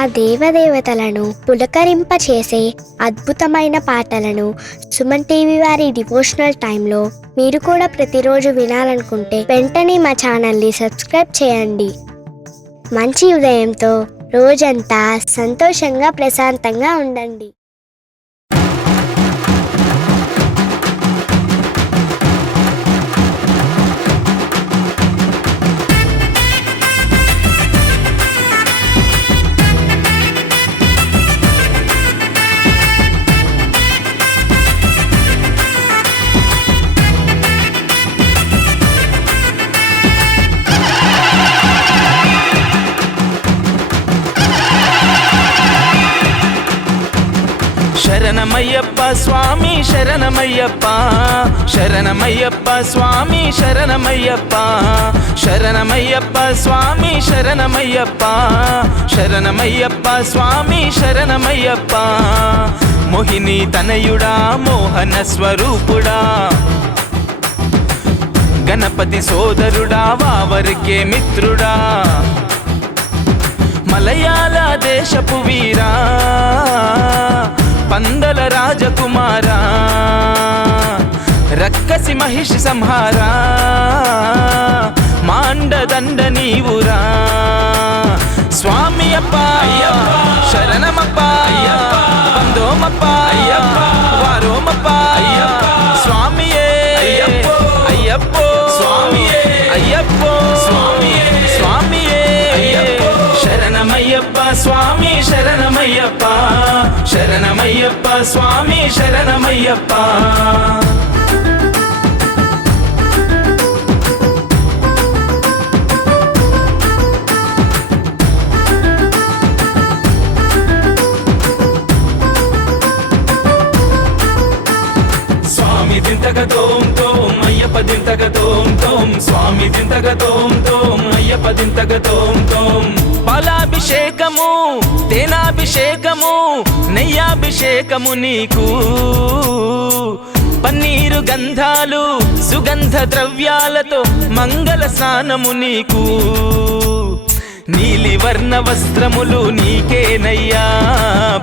ఆ దేవదేవతలను పులకరింపచేసే అద్భుతమైన పాటలను సుమన్ టీవీ వారి డివోషనల్ టైంలో మీరు కూడా ప్రతిరోజు వినాలనుకుంటే వెంటనే మా ఛానల్ని సబ్స్క్రైబ్ చేయండి. మంచి ఉదయంతో రోజంతా సంతోషంగా ప్రశాంతంగా ఉండండి. శరణమయ్యప్ప స్వామి శరణమయ్యప్ప, శరణమయ్యప్ప స్వామి శరణమయ్యప్ప, శరణమయ్యప్ప స్వామి శరణమయ్యప్ప, శరణమయ్యప్ప స్వామి శరణమయ్యప్ప. మోహిని తనయుడా మోహన స్వరూపుడా, గణపతి సోదరుడా వావరికే మిత్రుడా, మలయాళ దేశపు వీరా పందల రాజకుమారా, రక్కసి మహిషి సంహారా, మాండదండ నీవురా. స్వామి అప్ప శరణమప్ప, వందోమప్ప వారోమప్ప, స్వామియే అయ్యప్పో స్వామియే అయ్యప్పో స్వామియే స్వామియే శరణమయ్యప్ప స్వామి శరణమయ్యప్ప, శరణమయ్యప్ప స్వామి శరణమయ్యప్ప. స్వామి దింతక తోం తోం అయ్యప్ప దింతక తోం తోం, స్వామి దింతక తోం తోం అయ్యప్ప దింతక తోం తోం. పాలాభిషేకము తేనాభిషేకము నెయ్యాభిషేకము నీకు, పన్నీరు గంధాలు సుగంధ ద్రవ్యాలతో మంగళ స్నానము నీకు. నీలి వర్ణ వస్త్రములు నీకేనయ్యా,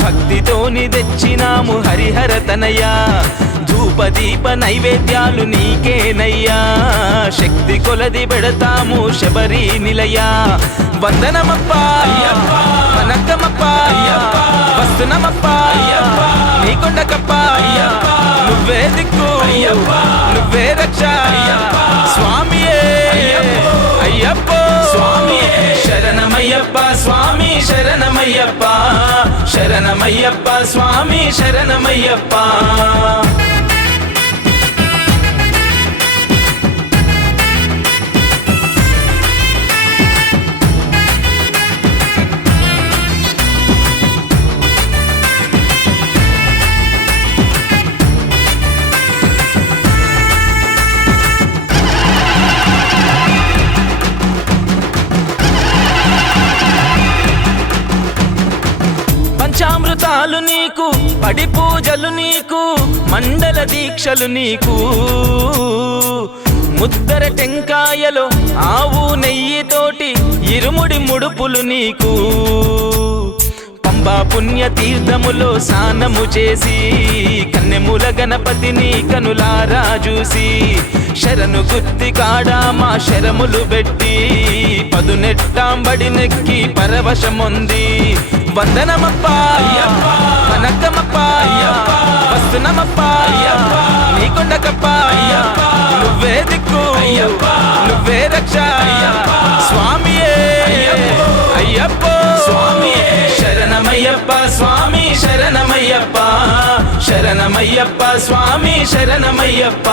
భక్తితోని తెచ్చినాము హరిహర తనయ్యా. ధూపదీప నైవేద్యాలు నీకేనయ్యా, శక్తి కొలది పెడతాము శబరి నిలయ. వందనమప్ప వనక్కమప్ప వస్తునమప్ప నీకొండకప్ప, నువ్వే దిక్కు నువ్వే రక్ష స్వామియే అయ్యప్పో స్వామియే. శరణమయ్యప్ప స్వామి శరణమయ్యప్ప, శరణమయ్యప్ప స్వామి శరణమయ్యప్ప. పంచామృతాలు నీకు, పడి పూజలు నీకు, మండల దీక్షలు నీకు, ముద్దర టెంకాయలో ఆవు నెయ్యితోటి ఇరుముడి ముడుపులు నీకు. పంబా పుణ్య తీర్థములో స్నానము చేసి, కన్నెముల గణపతిని కనులారా చూసి, శరణు గుత్తి కాడా మా శరములు పెట్టి, పదునెట్టాంబడి నెక్కి పరవశముంది. వందనమప్ప వనక్కమప్ప వస్తునమప్ప నీకొండకప్ప, నువ్వే దిక్కు నువ్వే రక్ష స్వామియే అయ్యప్పో స్వామియే. శరణమయ్యప్ప స్వామి శరణమయ్యప్ప, శరణమయ్యప్ప స్వామి శరణమయ్యప్ప.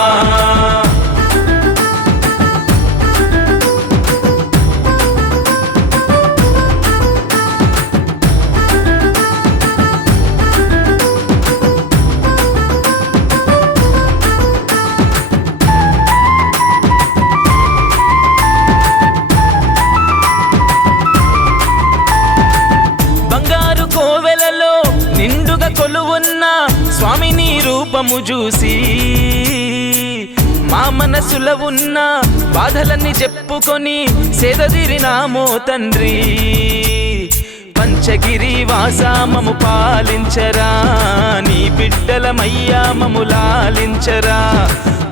కొలువున్న స్వామి నీ రూపము చూసి, మా మనసులో ఉన్న బాధలన్నీ చెప్పుకొని సేదదీరినామో తండ్రి. పంచగిరి వాసా మము పాలించరా, నీ బిడ్డలమయ్యా మము లాలించరా,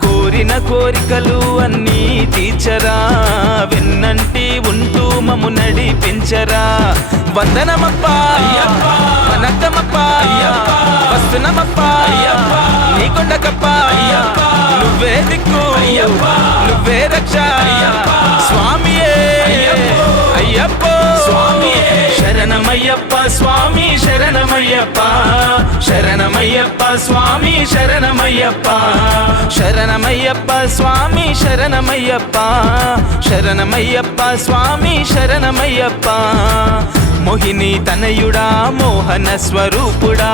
కోరిన కోరికలు అన్నీ తీర్చరా, వెన్నంటి ఉంటూ మము నడిపించరా. వందనమప్పా వనకమప్పా వస్తునమప్పా నీ కొండకప్పా, నువ్వే దిక్కు నువ్వే రక్ష స్వామియే అయ్యప్ప శరణమయ్యప్ప స్వామి శరణమయ్యప్ప, శరణమయ్యప్ప స్వామి శరణమయ్యప్ప, శరణమయ్యప్ప స్వామి శరణమయ్యప్ప, శరణమయ్యప్ప స్వామి శరణమయ్యప్ప. మోహిని తనయుడా మోహన స్వరూపుడా,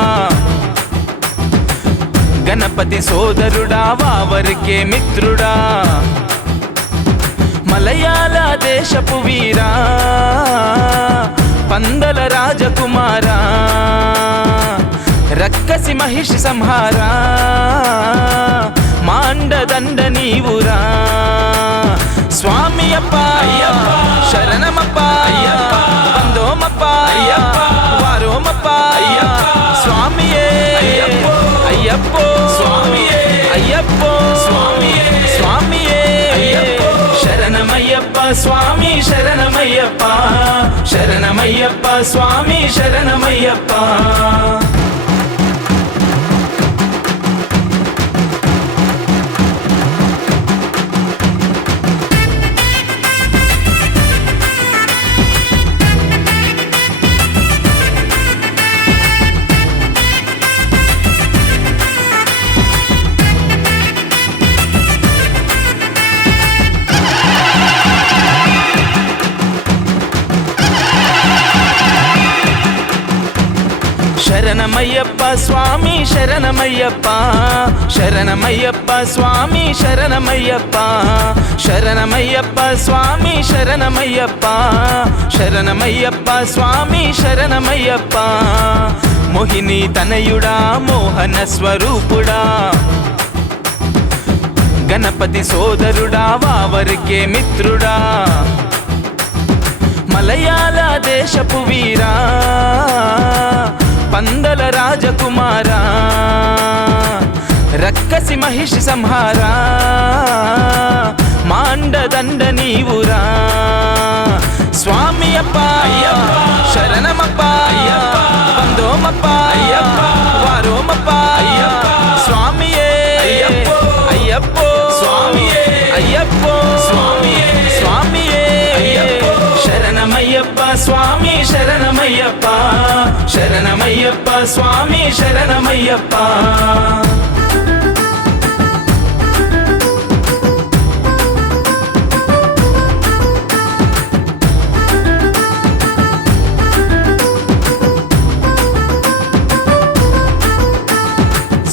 గణపతి సోదరుడా వావరికే మిత్రుడా, మలయాళ దేశపు వీరా పందల రాజకుమారా, రక్కసి మహిషి సంహారా, మాండదండ నీవురా. స్వామి అప్ప శరణమప్ప వందోమప్ప వారోమప్ప స్వామియే అయ్యప్పో స్వామియే అయ్యప్పో స్వామియే శరణమయ్యప్ప స్వామి శరణమయ్యప్ప, శరణమయ్యప్ప స్వామి శరణమయ్యప్ప. శరణమయ్యప్ప స్వామి శరణమయ్యప్ప, శరణమయ్యప్ప స్వామి శరణమయ్యప్ప, శరణమయ్యప్ప స్వామి శరణమయ్యప్ప, శరణమయ్యప్ప స్వామి శరణమయ్యప్ప. మోహిని తనయుడా మోహన స్వరూపుడా, గణపతి సోదరుడా వావరికే మిత్రుడా, మలయాళ దేశపు వీరా పందల రాజకుమారా, రక్కసి మహిషి సంహారా, మాండదండ నీవురా. స్వామి అప్ప శరణమప్ప వందోమప్ప వారోమప్ప స్వామియే అయ్యప్పో స్వామియే అయ్యప్పో స్వామియే శరణమయ్యప్ప స్వామి శరణమయ్యప్ప, శరణమయ్యప్ప స్వామి శరణమయ్యప్ప.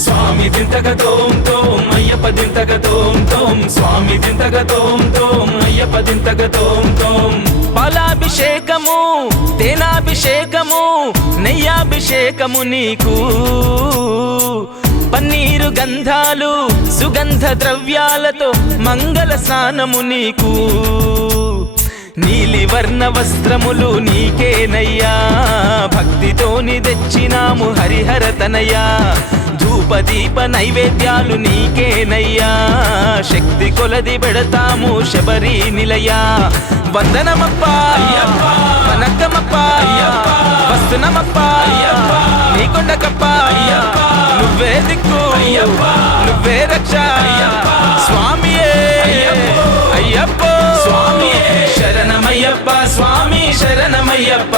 స్వామి దింతగ తోం తోం అయ్యప్ప దింతగ తోం తోం, స్వామి దింతగ తోం తోం అయ్యప్ప దింతగ తోం తోం. పాలాభిషేకము తేనాభిషేకము నెయ్యాభిషేకము నీకు, పన్నీరు గంధాలు సుగంధ ద్రవ్యాలతో మంగళ స్నానము నీకు, నీలి వర్ణ వస్త్రములు నీకేనయ్యా, భక్తితోని తెచ్చినాము హరిహర తనయ్యా, ధూపదీప నైవేద్యాలు నీకేనయ్యా, శక్తి కొలది పెడతాము శబరి నిలయా. వందనమప్ప వనకమప్ప వస్తునమప్ప నీ కొండకప్ప, నువ్వే దిక్కు నువ్వే రక్ష స్వామియే అయ్యప్ప శరణమయ్యప్ప స్వామి శరణమయ్యప్ప,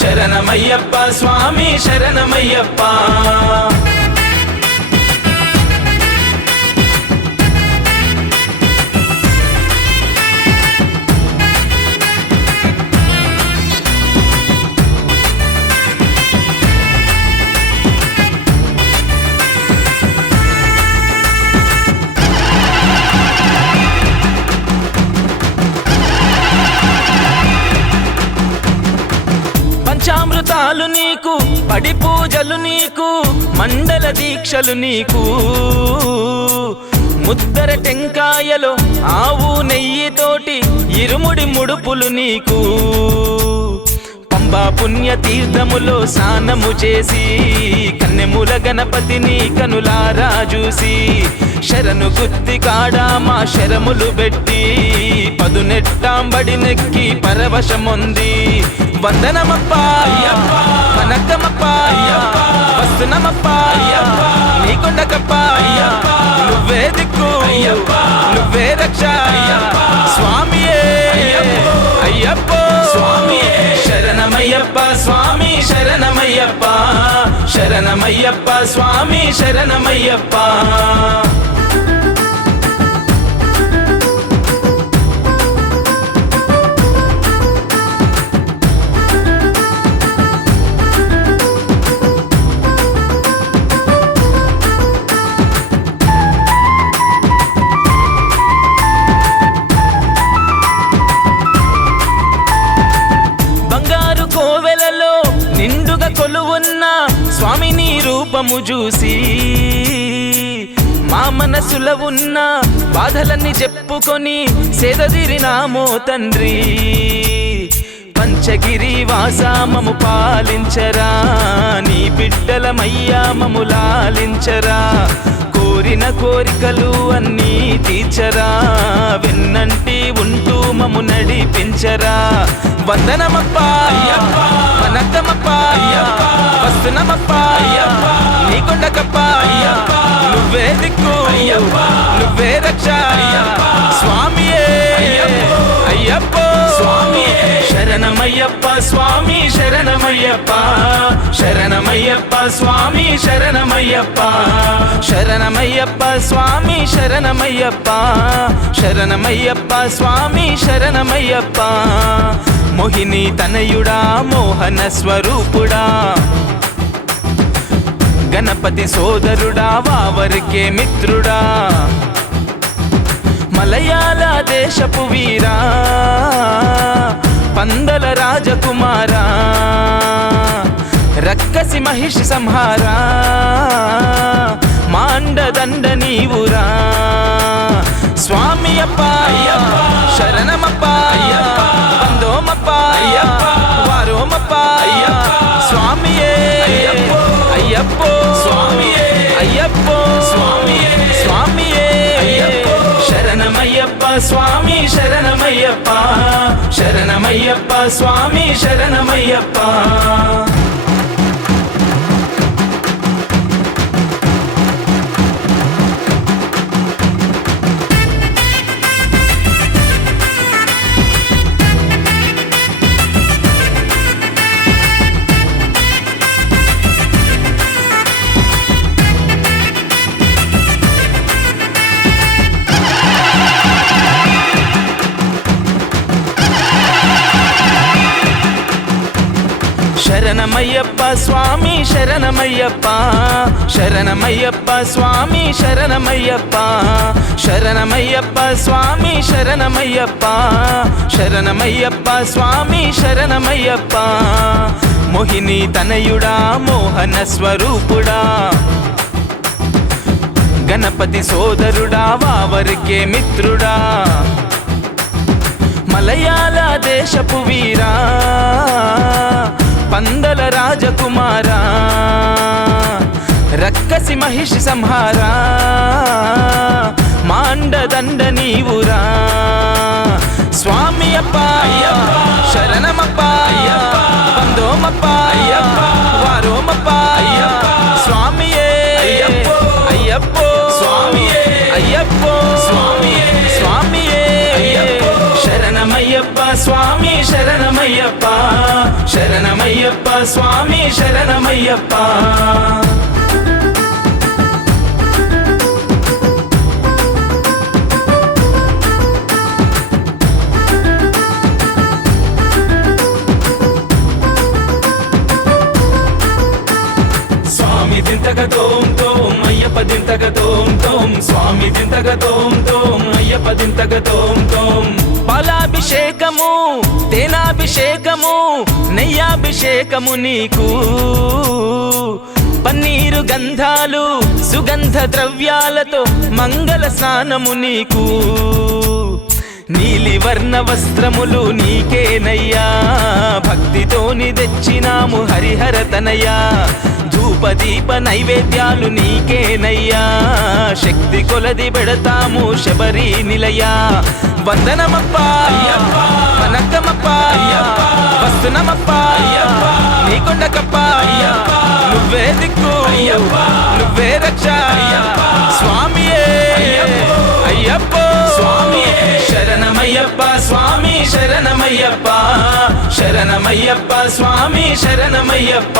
శరణమయ్యప్ప స్వామి శరణమయ్యప్ప. పంచామృతాలు నీకు పడి పూజలు నీకు, మండల దీక్షలు నీకు, ముద్దర టెంకాయలో ఆవు నెయ్యి తోటి ఇరుముడి ముడుపులు నీకు, పంబా పుణ్య పుణ్యతీర్థములో స్నానము చేసి కన్నెముల గణపతిని కనులారా చూసి శరణు గుత్తి కాడ మా శరములు పెట్టి పదునెట్టాంబడి నెక్కి పరవశముంది వందనమప్ప వనకమప్ప వస్తునమప్ప నీ కొండకప్ప నువ్వే దిక్కు నువ్వే రక్ష స్వామియే అయ్యప్ప స్వామియే శరణమయ్యప్ప స్వామి శరణమయ్యప్ప శరణమయ్యప్ప స్వామి శరణమయ్యప్ప బంగారు కోవెలలో నిండుగా కొలువున్న స్వామిని రూపము చూసి మా మనసులో ఉన్న బాధలన్నీ చెప్పుకొని సేదదిరినామో తండ్రి పంచగిరి వాసామము పాలించరా నీ బిడ్డలమయ్యా మము లాలించరా కోరిన కోరికలు అన్నీ తీర్చరా వెన్నంటి ఉంటూ మము నడిపించరా వందనమప్ప వనకమప్ప వస్తునమప్ప నీ కొండకప్ప నువ్వే దిక్కు నువ్వే రక్ష స్వామియే అయ్యప్ప స్వామియే శరణమయ్యప్ప స్వామి శరణమయ్యప్ప శరణమయ్యప్ప స్వామి శరణమయ్యప్ప శరణమయ్యప్ప స్వామి శరణమయ్యప్ప శరణమయ్యప్ప స్వామి శరణమయ్యప్ప మోహిని తనయుడా మోహన స్వరూపుడా గణపతి సోదరుడా వావరికే మిత్రుడా మలయాళ దేశపు వీరా పందల రాజకుమారా రక్కసి మహిషి సంహారా మాండదండ నీవురా స్వామి అప్ప శరణమప్ప బందోమప్ప వారోమప్ప స్వామియే అయ్యప్ప స్వామియే అయ్యప్ప స్వామియే స్వామియే శరణమయ్యప్ప స్వామి శరణమయ్యప్ప శరణమయ్యప్ప స్వామి శరణమయ్యప్ప శరణమయ్యప్ప స్వామి శరణమయ్యప్ప శరణమయ్యప్ప స్వామి శరణమయ్యప్ప శరణమయ్యప్ప స్వామి శరణమయ్యప్ప శరణమయ్యప్ప స్వామి శరణమయ్యప్ప మోహిని తనయుడా మోహన స్వరూపుడా గణపతి సోదరుడా వావరికే మిత్రుడా మలయాళ దేశపు వీరా పందల రాజకుమారా రక్కసి మహిషి సంహారా మాండదండ నీవురా స్వామి అప్ప శరణమప్ప బందోమప్ప వారోమప్ప స్వామియే అయ్యప్ప స్వామియే అయ్యప్ప స్వామియే స్వామియే శరణమయ్యప్ప స్వామి శరణమయ్యప్ప శరణమయ్యప్ప స్వామి శరణమయ్యప్ప స్వామి దింతక తోం తోం అయ్యప్ప దింతక తోం తోం స్వామి దింతక తోం తోం అయ్యప్ప దింతక తోం తోం పాలాభిషేకము తేనాభిషేకము నెయ్యాభిషేకము నీకు పన్నీరు గంధాలు సుగంధ ద్రవ్యాలతో మంగళ స్నానము నీకు నీలి వర్ణ వస్త్రములు నీకేనయ్యా భక్తితో స్వామిని తెచ్చినాము హరిహర తనయ్యా, ధూపదీప నైవేద్యాలు నీకేనయ్యా, శక్తి కొలది పెడతాము శబరి నిలయ. వందనమప్ప వనక్కమప్ప వస్తునమప్ప నీకొండకప్ప, నువ్వే దిక్కు నువ్వే రక్ష స్వామియే అయ్యప్ప స్వామియే. శరణమయ్యప్ప స్వామి శరణమయ్యప్ప, శరణమయ్యప్ప స్వామి శరణమయ్యప్ప.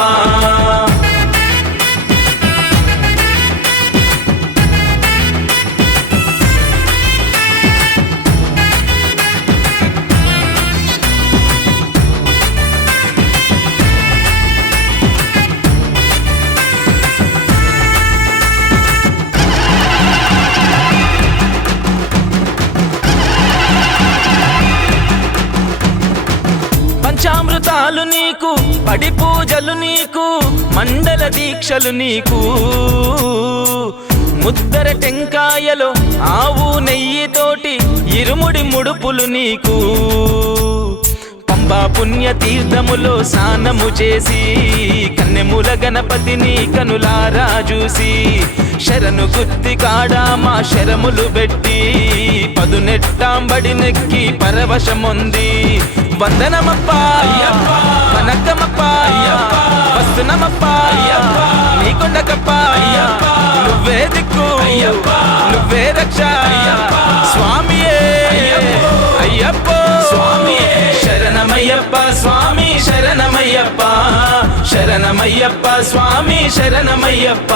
పంచామృతాలు నీకు, పడి పూజలు నీకు, మండల దీక్షలు నీకు, ముద్దర టెంకాయలో ఆవు నెయ్యితోటి ఇరుముడి ముడుపులు నీకు, పంబా పుణ్య తీర్థములో స్నానము చేసి కన్నెముల గణపతిని కనులారా చూసి, శరణు గుత్తి కాడా మా శరములు పెట్టి పదునెట్టాంబడి నెక్కి పరవశముంది. వందనమప్ప వనక్కమప్ప వస్తునమప్ప నీకొండకప్ప, నువ్వే దిక్కు నువ్వే రక్ష స్వామియే అయ్యప్ప స్వామియే. శరణమయ్యప్ప స్వామి శరణమయ్యప్ప, శరణమయ్యప్ప స్వామి శరణమయ్యప్ప.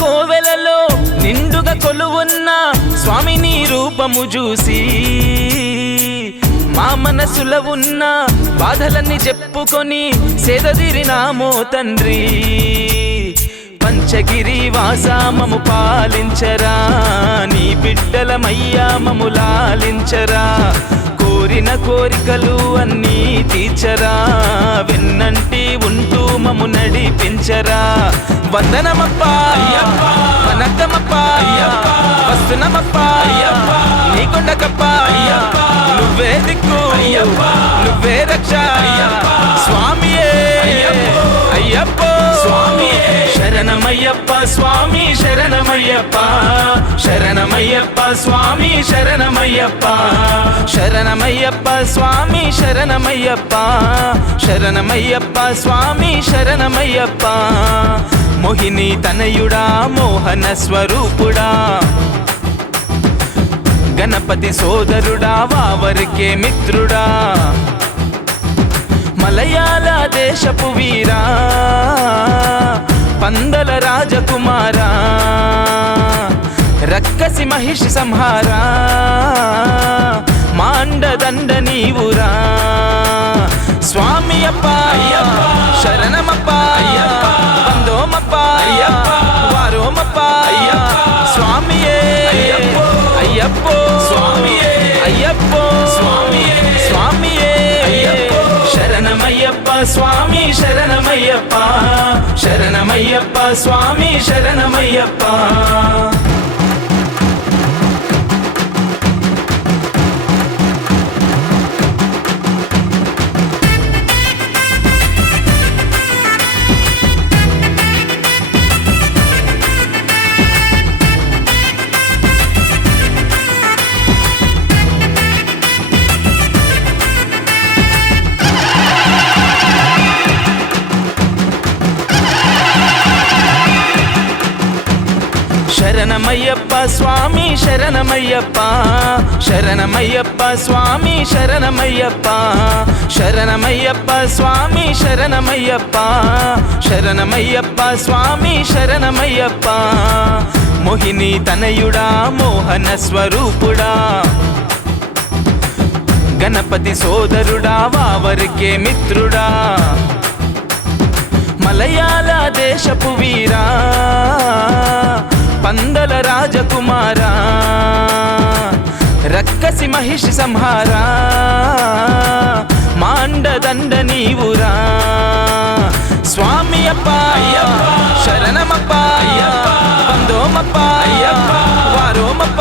కోవెలలో నిండుగా కొలువున్న స్వామి నీ రూపము చూసి, మా మనసులో ఉన్న బాధలన్నీ చెప్పుకొని సేదదీరినామో తండ్రి. పంచగిరి వాసా మము పాలించరా, నీ బిడ్డలమయ్యా మము లాలించరా, కోరిన కోరికలు అన్నీ తీర్చరా, వెన్నంటి ఉంటూ మము నడిపించరా. వందనమప్ప వనక్కమప్ప వస్తునమప్ప నీకొండకప్ప, నువ్వే దిక్కు నువ్వే రక్ష స్వామియే అయ్యప్ప స్వామియే. శరణమయ్యప్ప స్వామి శరణమయ్యప్ప, శరణమయ్యప్ప స్వామి శరణమయ్యప్ప, శరణమయ్యప్ప స్వామి శరణమయ్యప్ప, శరణమయ్యప్ప స్వామి శరణమయ్యప్ప. మోహిని తనయుడా మోహన స్వరూపుడా, గణపతి సోదరుడా వావరికే మిత్రుడా, మలయాళ దేశపు వీరా పందల రాజకుమారా, రక్కసి మహిషి సంహారా, మాండదండ నీవురా స్వామి అప్ప శరణమప్ప వందోమప్ప వారోమప్ప స్వామియే అయ్యప్పో స్వామియే అయ్యప్పో స్వామియే స్వామియే శరణమయ్యప్ప స్వామి శరణమయ్యప్ప శరణమయ్యప్ప స్వామి శరణమయ్యప్ప. శరణమయ్యప్ప స్వామి శరణమయ్యప్ప శరణమయ్యప్ప స్వామి శరణమయ్యప్ప శరణమయ్యప్ప స్వామి శరణమయ్యప్ప శరణమయ్యప్ప స్వామి శరణమయ్యప్ప. మోహిని తనయుడా మోహన స్వరూపుడా గణపతి సోదరుడా వావరికే మిత్రుడా మలయాళ దేశపు వీరా పందల రాజకుమారా రక్కసి మహిషి సంహారా మాండదండ నీవురా స్వామి అప్ప శరణమప్ప పందోమప్ప వారోమప్ప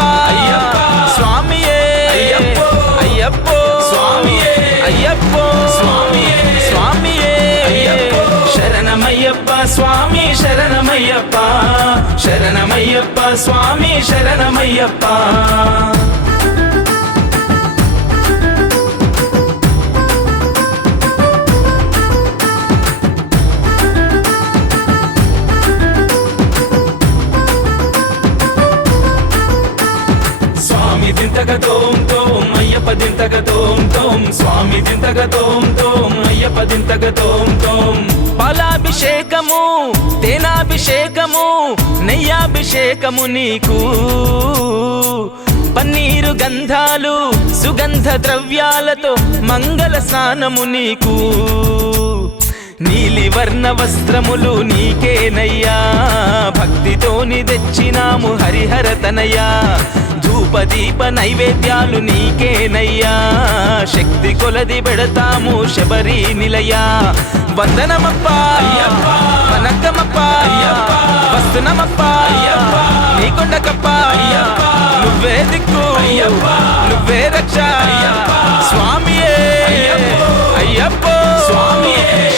స్వామియే అయ్యప్పో స్వామియే అయ్యప్పో స్వామియే శరణమయ్యప్ప స్వామి శరణమయ్యప్ప శరణమయ్యప్ప స్వామి శరణమయ్యప్ప స్వామి దింతక తోం తోం అయ్యప్ప దింతక తోం తోం స్వామి దింతక తోం తోం అయ్యప్ప దింతక తోం తోం పాలాభిషేకము తేనాభిషేకము నెయ్యాభిషేకము నీకు పన్నీరు గంధాలు సుగంధ ద్రవ్యాలతో మంగళ స్నానము నీకు నీలి వర్ణ వస్త్రములు నీకేనయ్యా భక్తితోని తెచ్చినాము హరిహర తనయ్యా ధూపదీప నైవేద్యాలు నీకేనయ్యా శక్తి కొలది పెడతాము శబరి నిలయా వందనమప్ప వనక్కమప్ప వస్తునమప్ప నీకొండకప్ప నువ్వే దిక్కు నువ్వే రక్ష స్వామియే అయ్యప్పో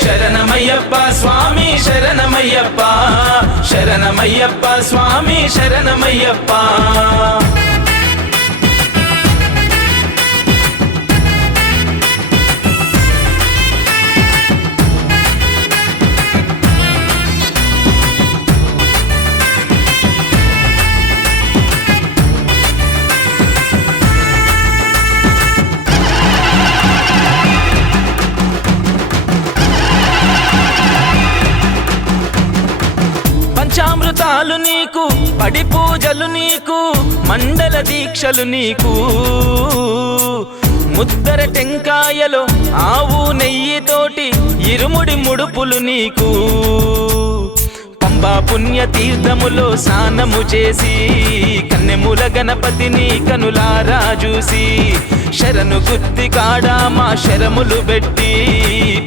శరణమయ్యప్ప స్వామి శరణమయ్యప్ప శరణమయ్యప్ప స్వామి శరణమయ్యప్ప పంచామృతాలు నీకు పడి పూజలు నీకు మండల దీక్షలు నీకు ముద్దర టెంకాయలో ఆవు నెయ్యితోటి ఇరుముడి ముడుపులు నీకు పంబా పుణ్య తీర్థములో స్నానము చేసి కన్నెముల గణపతిని కనులారా చూసి శరణు గుత్తి కాడా మా శరములు పెట్టి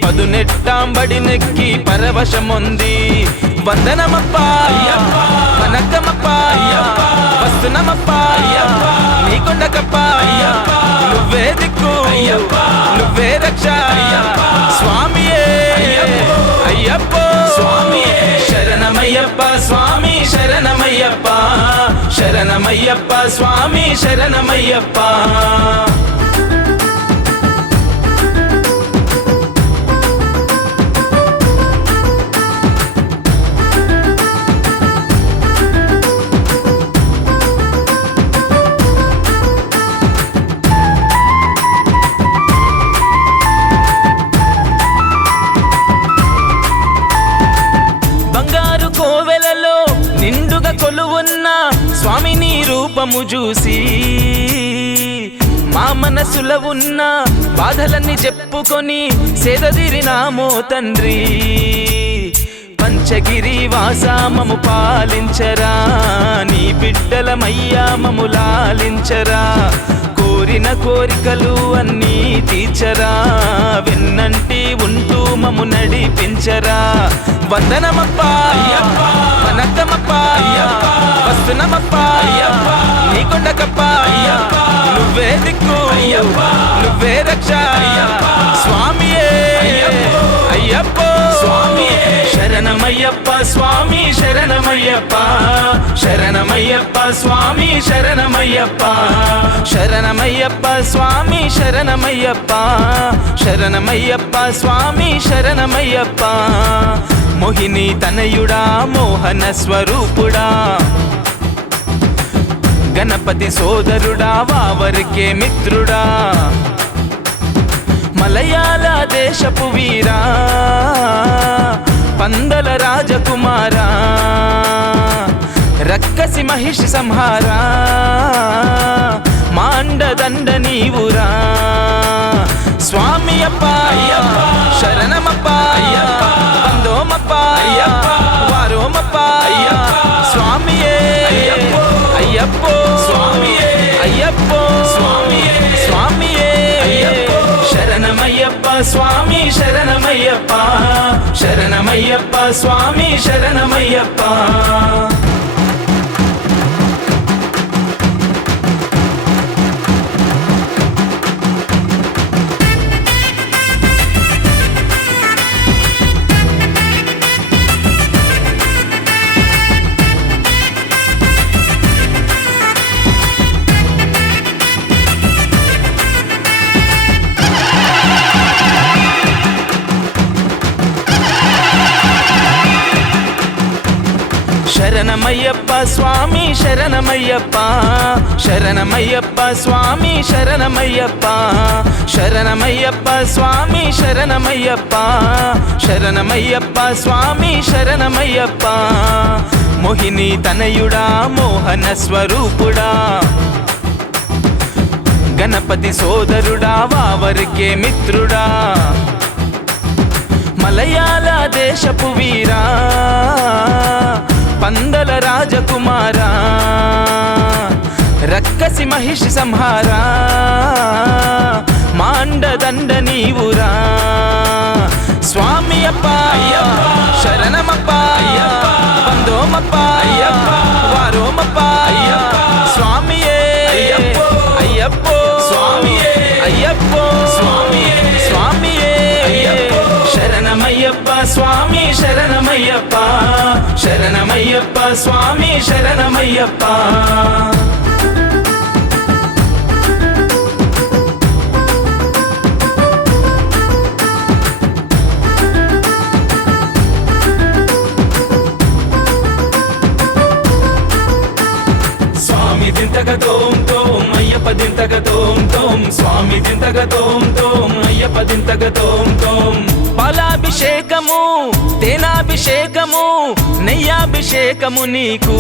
పదునెట్టాంబడి నెక్కి పరవశముంది వందనమప్ప వనక్కమప్ప వస్తునమప్ప నీకొండకప్ప నువ్వే దిక్కు నువ్వే రక్ష స్వామియే అయ్యప్పో శరణమయ్యప్ప స్వామి శరణమయ్యప్ప శరణమయ్యప్ప స్వామి శరణమయ్యప్ప బంగారు కోవెలలో నిండుగా కొలువున్న స్వామి నీ రూపము చూసి మా మనసులో ఉన్న బాధలన్నీ చెప్పుకొని సేదదిరినామో తండ్రి పంచగిరి వాసా మము పాలించరా నీ బిడ్డలమయ్యా మము లాలించరా కోరిన కోరికలు అన్నీ తీర్చరా వెన్నంటి ఉంటూ మము నడిపించరా వందనమప్ప వనక్కమప్ప వస్తునమప్ప నీకొండకప్ప నువ్వే దిక్కు నువ్వే రక్ష స్వామియే అయ్యప్పో శరణమయ్యప్ప స్వామి శరణమయ్యప్ప శరణమయ్యప్ప స్వామి శరణమయ్యప్ప శరణమయ్యప్ప స్వామి శరణమయ్యప్ప శరణమయ్యప్ప స్వామి శరణమయ్యప్ప మోహిని తనయుడా మోహన స్వరూపుడా గణపతి సోదరుడా వావరికే మిత్రుడా మలయాళ దేశపు వీరా పందల రాజకుమారా రక్కసి మహిషి సంహారా మాండదండ నీవురా స్వామి అప్ప శరణమప్ప పందోమప్ప వారోమప్ప స్వామియే స్వామి శరణమయ్యప్ప శరణమయ్యప్ప స్వామి శరణమయ్యప్ప శరణమయ్యప్ప స్వామి శరణమయ్యప్ప శరణమయ్యప్ప స్వామి శరణమయ్యప్ప శరణమయ్యప్ప స్వామి శరణమయ్యప్ప శరణమయ్యప్ప స్వామి శరణమయ్యప్ప మోహిని తనయుడా మోహన స్వరూపుడా గణపతి సోదరుడా వావరికే మిత్రుడా మలయాళ దేశపు వీరా పందల రాజకుమారా రక్కసి మహిషి సంహారా మాండదండ నీవురా స్వామి అప్ప శరణమప్ప వందోమప్ప వారోమప్ప స్వామియే అయ్యప్పో స్వామియే అయ్యప్పో స్వామియే స్వామియే శరణమయ్యప్ప స్వామి శరణమయ్యప్ప శరణమయ్యప్ప స్వామి శరణమయ్యప్ప స్వామి దింతగ తోం తోం అయ్యప్ప దింతగ తోం తోం స్వామి దింతగ తోం తోం అయ్యప్ప దింతగ తోం తోం పాలాభిషేకము తేనాభిషేకము నెయ్యాభిషేకము నీకు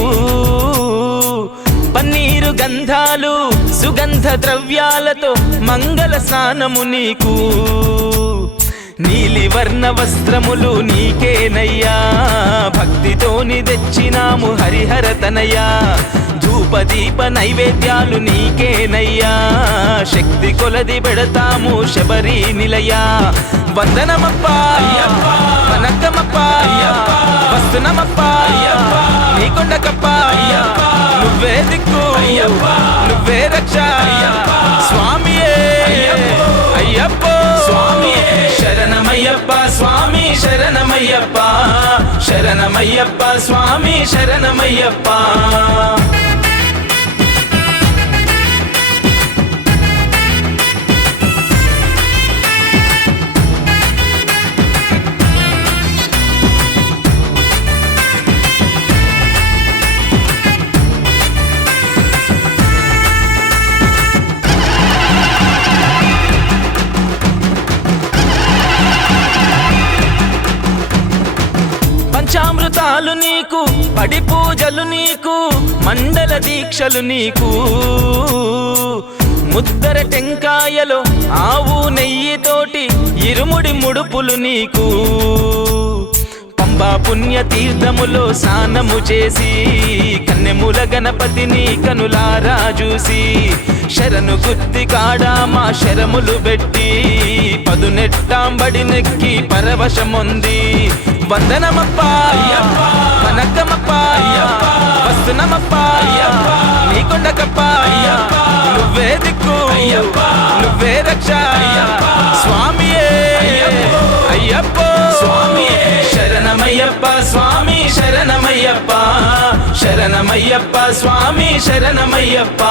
పన్నీరు గంధాలు సుగంధ ద్రవ్యాలతో మంగళ స్నానము నీకు నీలి వర్ణ వస్త్రములు నీకేనయ్యా భక్తితోని తెచ్చినాము హరిహర తనయ్యా ధూపదీప నైవేద్యాలు నీకేనయ్యా శక్తి కొలది పెడతాము శబరి నిలయా వందనమప్ప వనక్కమప్ప వస్తునమప్ప నీకొండకప్ప నువ్వే దిక్కు నువ్వే రక్ష స్వామియే అయ్యప్పో స్వామియే శరణమయ్యప్ప స్వామి శరణమయ్యప్ప శరణమయ్యప్ప స్వామి శరణమయ్యప్ప పంచామృతాలు నీకు పడి పూజలు నీకు మండల దీక్షలు నీకు ముద్దర టెంకాయలో ఆవు నెయ్యితోటి ఇరుముడి ముడుపులు నీకు పంబా పుణ్య తీర్థములో స్నానము చేసి కన్నెముల గణపతిని కనులారా చూసి శరణు గుత్తి కాడా మా శరములు పెట్టి పదునెట్టాంబడి నెక్కి పరవశముంది వందనమప్ప వనక్కమప్ప వస్తునమప్ప నీకొండకప్ప నువ్వే దిక్కు నువ్వే రక్ష స్వామియే అయ్యప్పో స్వామియే శరణమయ్యప్ప స్వామి శరణమయ్యప్ప శరణమయ్యప్ప స్వామి శరణమయ్యప్ప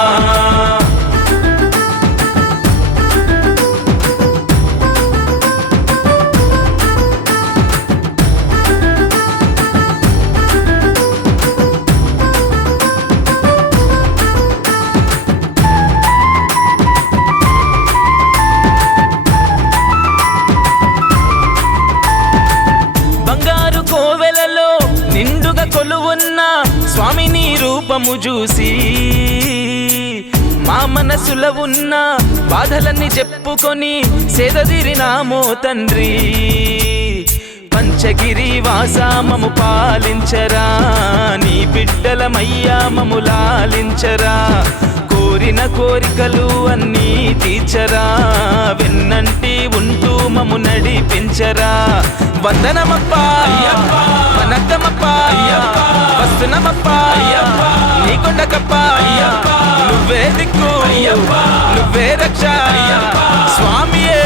కొలువున్న స్వామి నీ రూపము చూసి మా మనసులో ఉన్న బాధలన్నీ చెప్పుకొని సేదదీరినామో తండ్రి పంచగిరి వాసా మము పాలించరా నీ బిడ్డలమయ్యా మము లాలించరా కోరిన కోరికలు అన్నీ తీర్చరా, వెన్నంటి ఉంటూ మము నడిపించరా. వందనమప్పా వనక్కమప్పా వస్తునమప్పా నీ కొండకప్పా, నువ్వే దిక్కు నువ్వే రక్ష స్వామియే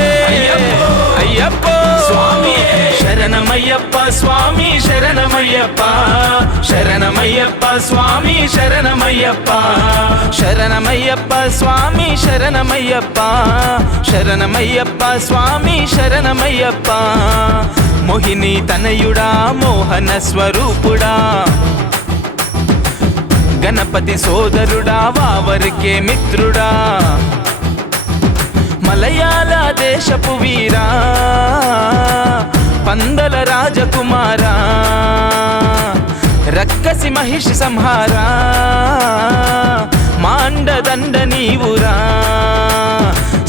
అయ్యప్ప స్వామియే. శరణమయ్యప్ప స్వామి శరణమయ్యప్ప, శరణమయ్యప్ప స్వామి శరణమయ్యప్ప, శరణమయ్యప్ప స్వామి శరణమయ్యప్ప, శరణమయ్యప్ప స్వామి శరణమయ్యప్ప. మోహిని తనయుడా మోహన స్వరూపుడా, గణపతి సోదరుడా వావరికే మిత్రుడా, మలయాళ దేశపు వీరా పందల రాజకుమారా, రక్కసి మహిషి సంహారా, మాండదండ నీవురా.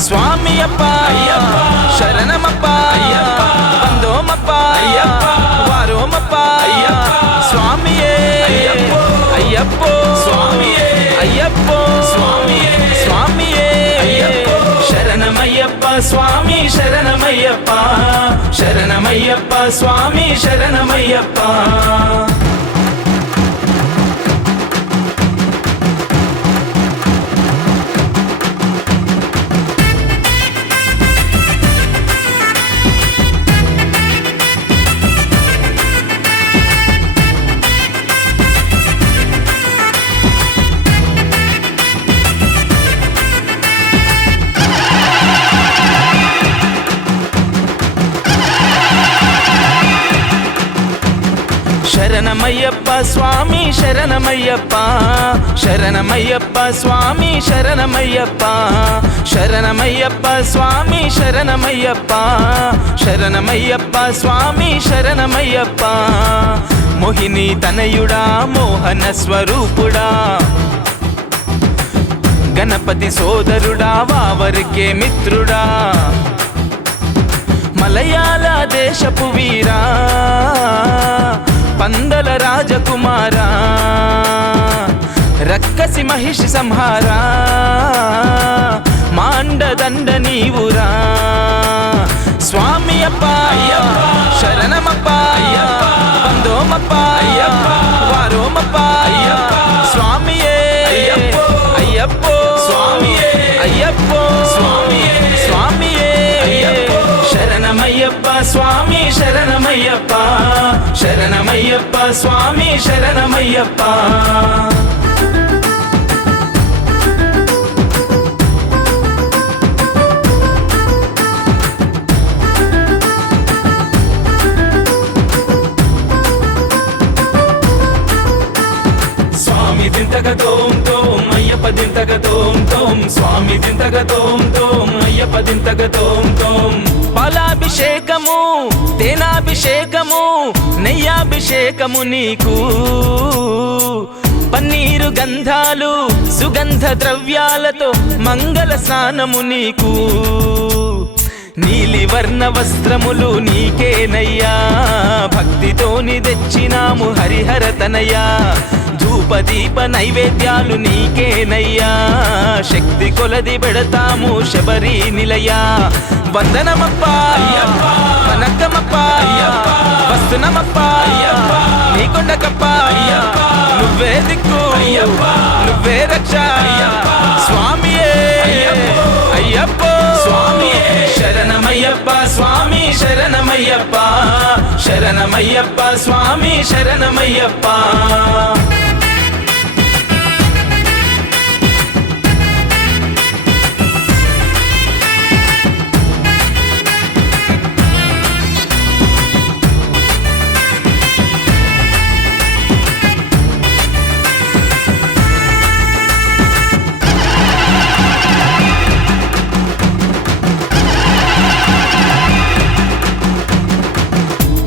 స్వామి అప్ప శరణమప్ప వందోమప్ప వారోమప్ప స్వామియే అయ్యప్పో స్వామియే అయ్యప్పో స్వామియే స్వామియే. శరణమయ్యప్ప స్వామి శరణమయ్యప్ప, శరణమయ్యప్ప స్వామి శరణమయ్యప్ప. శరణమయ్యప్ప స్వామి శరణమయ్యప్ప, శరణమయ్యప్ప స్వామి శరణమయ్యప్ప, శరణమయ్యప్ప స్వామి శరణమయ్యప్ప, శరణమయ్యప్ప స్వామి శరణమయ్యప్ప. మోహిని తనయుడా మోహన స్వరూపుడా, గణపతి సోదరుడా వావరికే మిత్రుడా, మలయాళ దేశపు వీరా పందల రాజకుమారా, రక్కసి మహిషి సంహారా, మాండదండ నీవురా. స్వామి అప్ప శరణమప్ప వందోమప్ప వారోమప్ప స్వామియే అయ్యప్పో స్వామియే అయ్యప్పో స్వామియే స్వామియే. శరణమయ్యప్ప స్వామి శరణమయ్యప్ప, శరణమయ్యప్ప స్వామి శరణమయ్యప్ప. స్వామి దింతక తోం తోం అయ్యప్ప దింతక తోం తోం, స్వామి దింతక తోం తోం అయ్యప్ప దింతక తోం తోం. పాలాభిషేకము తేనాభిషేకము నెయ్యాభిషేకము నీకు, పన్నీరు గంధాలు సుగంధ ద్రవ్యాలతో మంగళ స్నానము నీకు. నీలి వర్ణ వస్త్రములు నీకేనయ్యా, భక్తితోని తెచ్చినాము హరిహర తనయ్యా. ధూపదీప నైవేద్యాలు నీకేనయ్యా, శక్తి కొలది పెడతాము శబరి నిలయా. వందనమప్ప వనక్కమప్ప వస్తునమప్ప నీ కొండకప్ప, నువ్వే దిక్కు నువ్వే రక్ష స్వామియే అయ్యప్పో స్వామియే. శరణమయ్యప్ప స్వామి శరణమయ్యప్ప, శరణమయ్యప్ప స్వామి శరణమయ్యప్ప.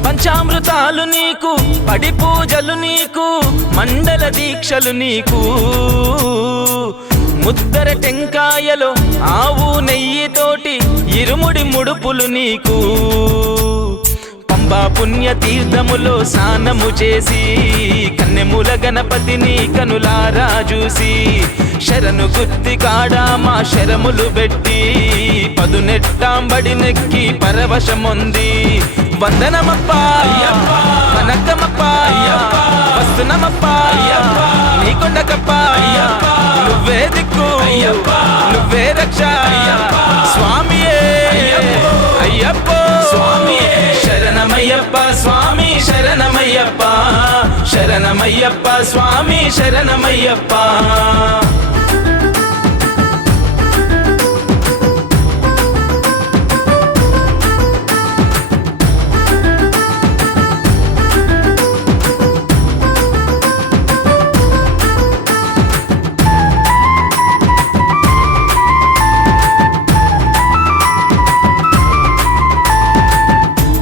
పంచామృతాలు నీకు, పడి పూజలు నీకు, మండల దీక్షలు నీకు. ముద్దర టెంకాయలో ఆవు నెయ్యితోటి ఇరుముడి ముడుపులు నీకు. పంబా పుణ్య తీర్థములో స్నానము చేసి, కన్నెముల గణపతిని కనులారా చూసి, శర శరణు గుత్తి కాడా మా శరములు పెట్టి పదునెట్టాంబడి నెక్కి పరవశముంది వందనమప్ప వనకమప్ప వస్తునమప్ప నీ కొండకప్ప నువ్వే దిక్కు నువ్వే రక్ష స్వామియే అయ్యప్ప స్వామియే శరణమయ్యప్ప స్వామి శరణమయ్యప్ప శరణమయ్యప్ప స్వామి శరణమయ్యప్ప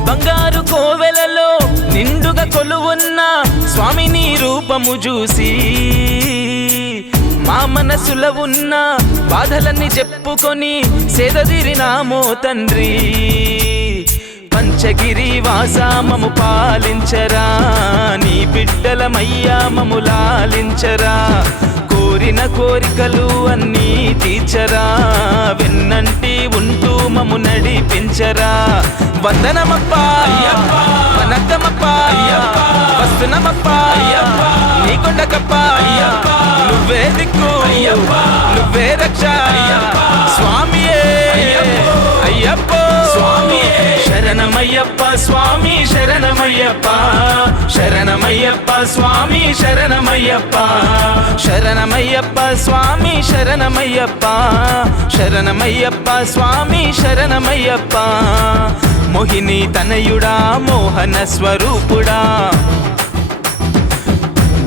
బంగారు కోవెలలో నిండుగా కొలువున్న స్వామి నీ రూపము చూసి మా మనసులో ఉన్న బాధలన్నీ చెప్పుకొని సేదదిరినామో తండ్రి పంచగిరి వాసామము పాలించరా నీ బిడ్డలమయ్యా మము లాలించరా కోరిన కోరికలు అన్నీ తీర్చరా వెన్నంటి ఉంటూ మము నడిపించరా వందనమప్ప వనకమప్ప వస్తునమప్ప నీ కొండకప్ప నువ్వే దిక్కు నువ్వే రక్ష స్వామియే అయ్యప్ప స్వామియే శరణమయ్యప్ప స్వామి శరణమయ్యప్ప శరణమయ్యప్ప స్వామి శరణమయ్యప్ప శరణమయ్యప్ప స్వామి శరణమయ్యప్ప శరణమయ్యప్ప స్వామి శరణమయ్యప్ప మోహిని తనయుడా మోహన స్వరూపుడా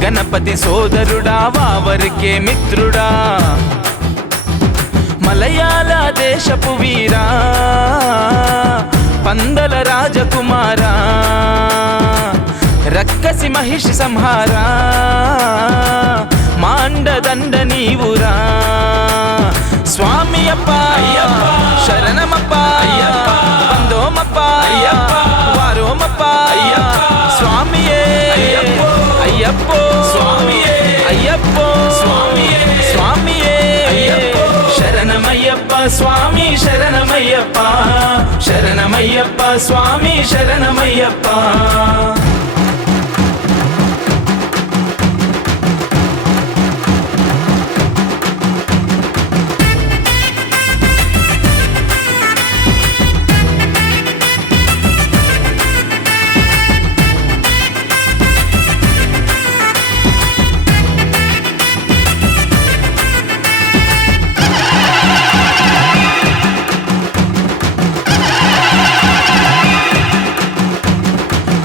గణపతి సోదరుడా వావరికే మిత్రుడా మలయాళ దేశపు వీరా పందల రాజకుమారా రక్కసి మహిషి సంహారా మాండదండ నీవురా స్వామి అప్ప శరణమప్ప బందోమప్ప వారోమప్ప స్వామియే అయ్యప్పో స్వామియే అయ్యప్పో స్వామియే స్వామియే శరణమయ్యప్ప స్వామి శరణమయ్యప్ప శరణమయ్యప్ప స్వామి శరణమయ్యప్ప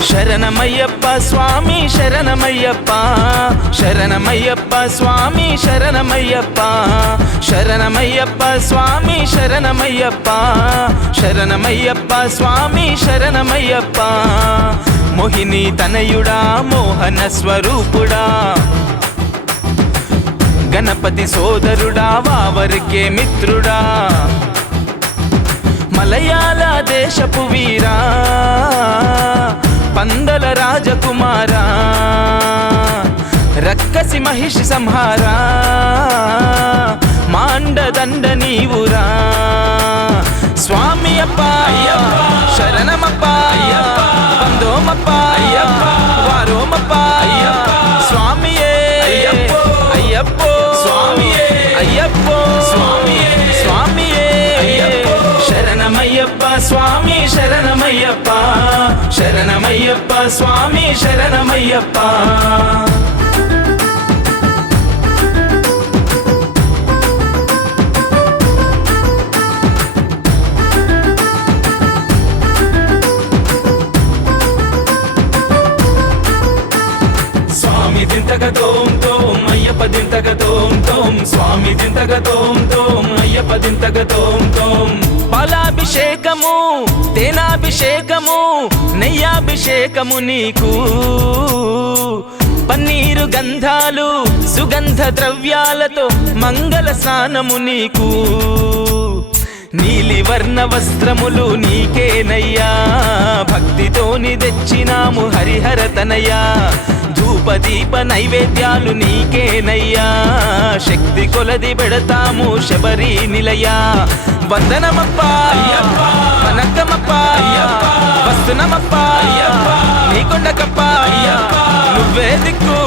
శరణమయ్యప్ప స్వామి శరణమయ్యప్ప శరణమయ్యప్ప స్వామి శరణమయ్యప్ప శరణమయ్యప్ప స్వామి శరణమయ్యప్ప శరణమయ్యప్ప స్వామి శరణమయ్యప్ప మోహిని తనయుడా మోహన స్వరూపుడా గణపతి సోదరుడా వావరికే మిత్రుడా మలయాళ దేశపు వీరా పందల రాజకుమారా రక్కసి మహిషి సంహారా మాండదండ నీవురా స్వామి అప్ప శరణమప్ప బందోమప్ప వారోమప్ప స్వామియే అయ్యప్పో స్వామియే అయ్యప్పో స్వామియే స్వామియే శరణమయ్యప్ప స్వామి శరణమయ్యప్ప శరణమయ్యప్ప స్వామి శరణమయ్యప్ప స్వామి దింతక తోం తోం అయ్యప్ప దింతక తోం తోం స్వామి దింతక తోం తోం అయ్యప్ప దింతక తోం తోం పాలాభిషేకము తేనాభిషేకము నెయ్యాభిషేకము నీకు పన్నీరు గంధాలు సుగంధ ద్రవ్యాలతో మంగళ స్నానము నీకు నీలి వర్ణ వస్త్రములు నీకేనయ్యా భక్తితోని తెచ్చినాము హరిహర తనయ్యా ధూపదీప నైవేద్యాలు నీకేనయ్యా, శక్తి కొలది పెడతాము శబరి నిలయ. వందనమప్ప వనక్కమప్ప వస్తునమప్ప నీకొండకప్ప, నువ్వే దిక్కు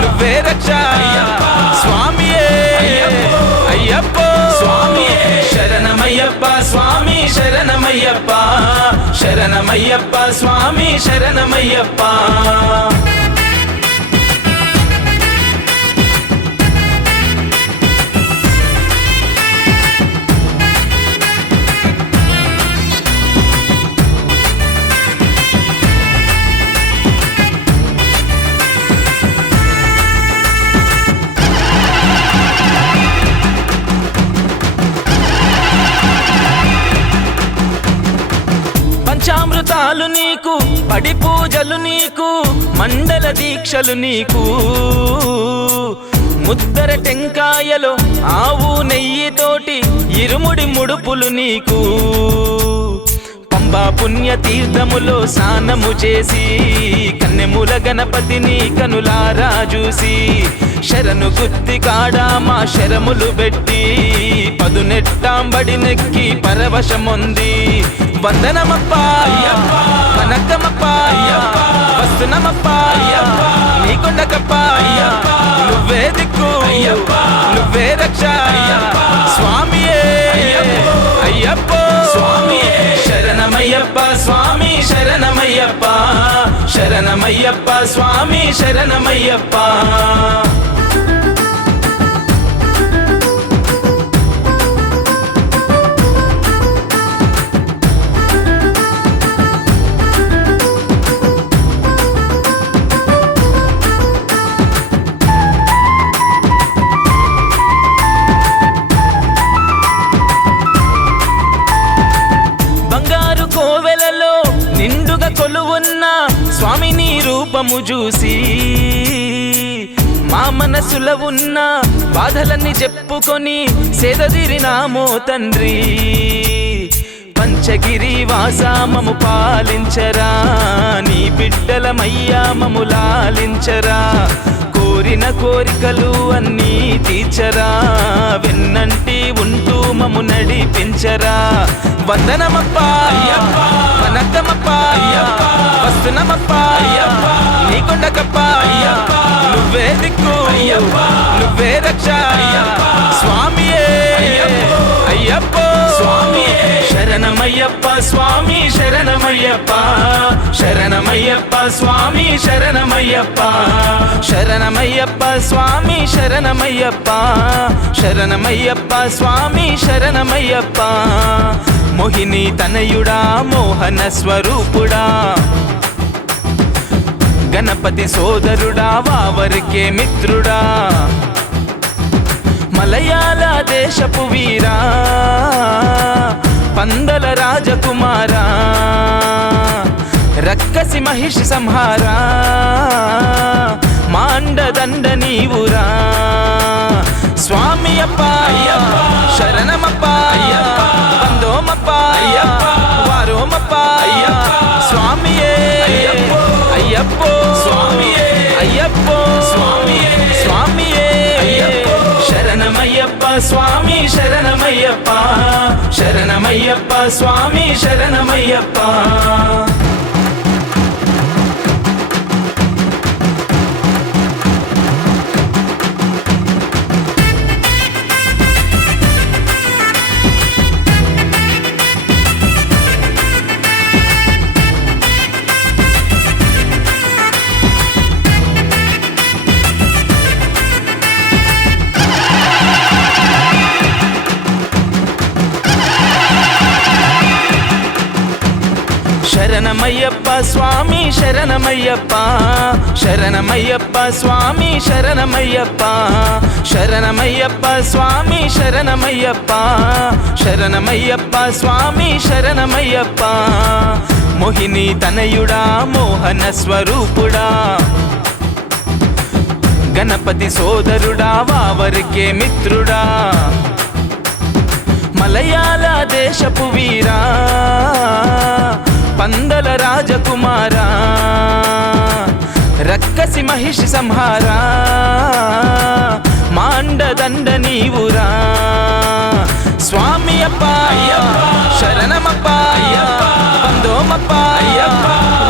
నువ్వే రక్ష స్వామియే అయ్యప్ప స్వామియే. శరణమయ్యప్ప స్వామి శరణమయ్యప్ప, శరణమయ్యప్ప స్వామి శరణమయ్యప్ప. పంచామృతాలు నీకు, పడి పూజలు నీకు, మండల దీక్షలు నీకు, ముద్దర టెంకాయలో ఆవు నెయ్యితోటి ఇరుముడి ముడుపులు నీకు. పంబా పుణ్య తీర్థములో స్నానము చేసి కన్నెముల గణపతిని కనులారా చూసి, శరణు గుత్తి కాడా మా శరములు పెట్టి పదునెట్టాంబడి నెక్కి పరవశముంది. వందనమప్ప వనక్కమప్ప వస్తునమప్ప నీకొండకప్ప, నువ్వే దిక్కు నువ్వే రక్ష స్వామియే అయ్యప్ప స్వామియే. శరణమయ్యప్ప స్వామి శరణమయ్యప్ప, శరణమయ్యప్ప స్వామి శరణమయ్యప్ప. కోవెలలో నిండుగా కొలువున్న స్వామి నీ రూపము చూసి, మా మనసులో ఉన్న బాధలన్నీ చెప్పుకొని సేదదీరినామో తండ్రి. పంచగిరి వాసా మము పాలించరా, నీ బిడ్డలమయ్యా మము లాలించరా. కోరిన కోరికలు అన్నీ తీర్చరా, వెన్నంటి ఉంటూ మము నడిపించరా. వందనమప్ప వనక్కమప్ప వస్తునమప్ప నీకొండకప్ప, నువ్వే దిక్కు నువ్వే రక్ష స్వామియే అయ్యప్ప స్వామియే. శరణమయ్యప్ప స్వామి శరణమయ్యప్ప, శరణమయ్యప్ప స్వామి శరణమయ్యప్ప, శరణమయ్యప్ప స్వామి శరణమయ్యప్ప, శరణమయ్యప్ప స్వామి శరణమయ్యప్ప. మోహిని తనయుడా మోహన స్వరూపుడా, గణపతి సోదరుడా వావరికే మిత్రుడా, మలయాళ దేశపు వీరా పందల రాజకుమారా, రక్కసి మహిషి సంహారా, మాండదండ నీవురా స్వామి అప్ప శరణమప్ప వందోమప్ప వారోమప్ప స్వామియే అయ్యప్పో స్వామియే అయ్యప్పో స్వామియే స్వామియే శరణమయ్యప్ప స్వామి శరణమయ్యప్ప శరణమయ్యప్ప స్వామి శరణమయ్యప్ప. శరణమయ్యప్ప స్వామి శరణమయ్యప్ప శరణమయ్యప్ప స్వామి శరణమయ్యప్ప శరణమయ్యప్ప స్వామి శరణమయ్యప్ప శరణమయ్యప్ప స్వామి శరణమయ్యప్ప. మోహిని తనయుడా మోహన స్వరూపుడా గణపతి సోదరుడా వావరికే మిత్రుడా మలయాళ దేశపు వీరా పందల రాజకుమారా రక్కసి మహిషి సంహారా మాండదండ నీవురా స్వామి అప్ప శరణమప్ప బందోమప్ప